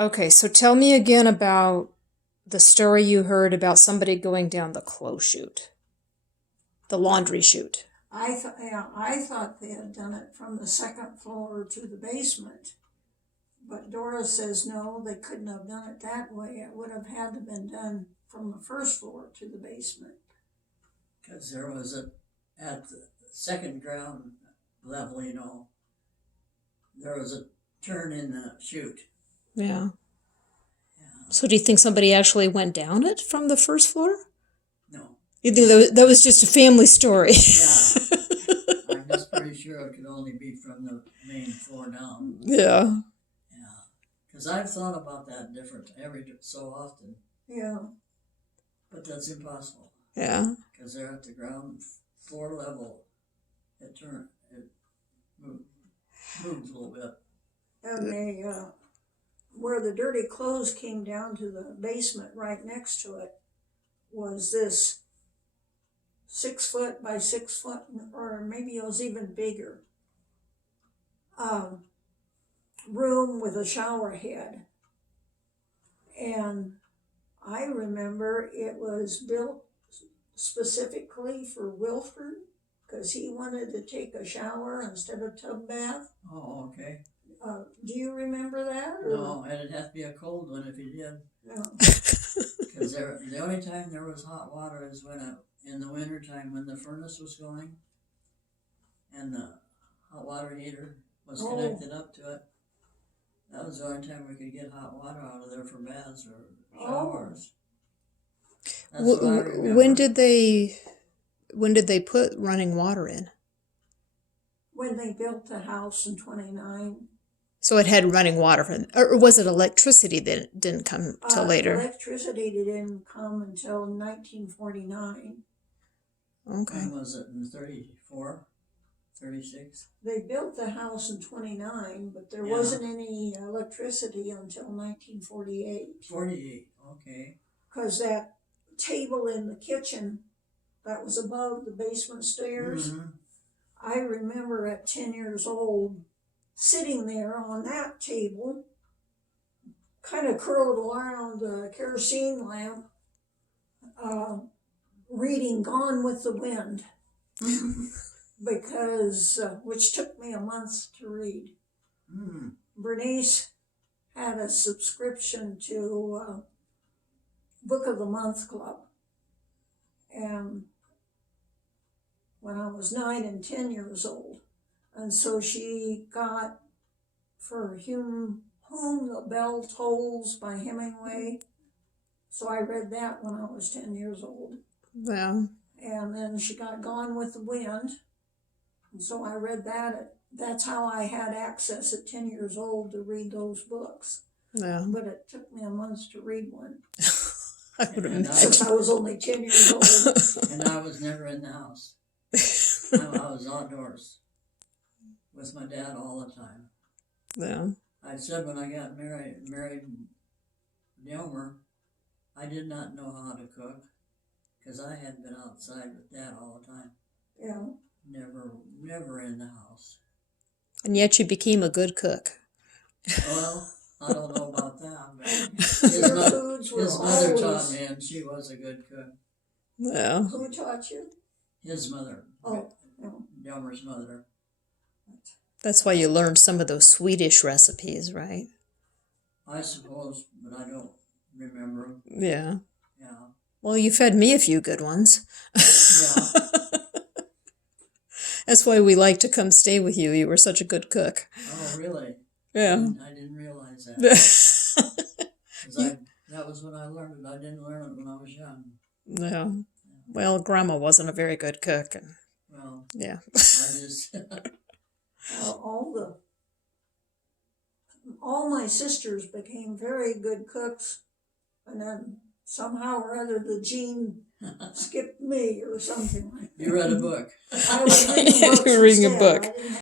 Okay, so tell me again about the story you heard about somebody going down the clothes chute, the laundry chute. I thought they had done it from the second floor to the basement. But Doris says no, they couldn't have done it that way. It would have had to been done from the first floor to the basement. Because there was at the second ground level, there was a turn in the chute. Yeah. So do you think somebody actually went down it from the first floor? No. You think that was just a family story? Yeah. I'm just pretty sure it could only be from the main floor down. Yeah. Yeah. Because I've thought about that different every so often. Yeah. But that's impossible. Yeah. Because they're at the ground floor level. It moves a little bit. And they, where the dirty clothes came down to the basement right next to it was this 6 foot by 6 foot, or maybe it was even bigger, room with a shower head. And I remember it was built specifically for Wilford because he wanted to take a shower instead of tub bath. Oh, okay. Do you remember that? Or? No, and it'd have to be a cold one if you did. No. Because the only time there was hot water is in the wintertime when the furnace was going and the hot water heater was connected up to it. That was the only time we could get hot water out of there for baths or showers. That's what I remember. When did they put running water in? When they built the house in 29. So it had running water, or was it electricity that didn't come till later? Electricity didn't come until 1949. Okay. When was it, in 34, 36? They built the house in 29, but there wasn't any electricity until 1948. 48, okay. Because that table in the kitchen that was above the basement stairs, I remember at 10 years old sitting there on that table, kind of curled around a kerosene lamp, reading Gone with the Wind, because which took me a month to read. Bernice had a subscription to Book of the Month Club, and when I was 9 and 10 years old. And so she got for Whom the Bell Tolls by Hemingway. So I read that when I was 10 years old. Yeah. And then she got Gone with the Wind. And so I read that. That's how I had access at 10 years old to read those books. Yeah. But it took me a month to read one. I would imagine. Since I was only 10 years old. And I was never in the house. I was outdoors with my dad all the time. Yeah. I said when I got married Delmer, I did not know how to cook because I had been outside with Dad all the time. Yeah. Never in the house. And yet you became a good cook. Well, I don't know about that, but his mother taught me, and she was a good cook. Yeah. Who taught you? His mother. Oh. Delmer's mother. That's why you learned some of those Swedish recipes, right? I suppose, but I don't remember them. Yeah. Yeah. Well, you fed me a few good ones. Yeah. That's why we like to come stay with you. You were such a good cook. Oh, really? Yeah. I didn't realize that. That was when I learned it. I didn't learn it when I was young. Yeah. Well, Grandma wasn't a very good cook. Well, yeah. I just... all my sisters became very good cooks, and then somehow or other the gene skipped me or something like that. You read a book. I was reading books You were reading a instead. book. I didn't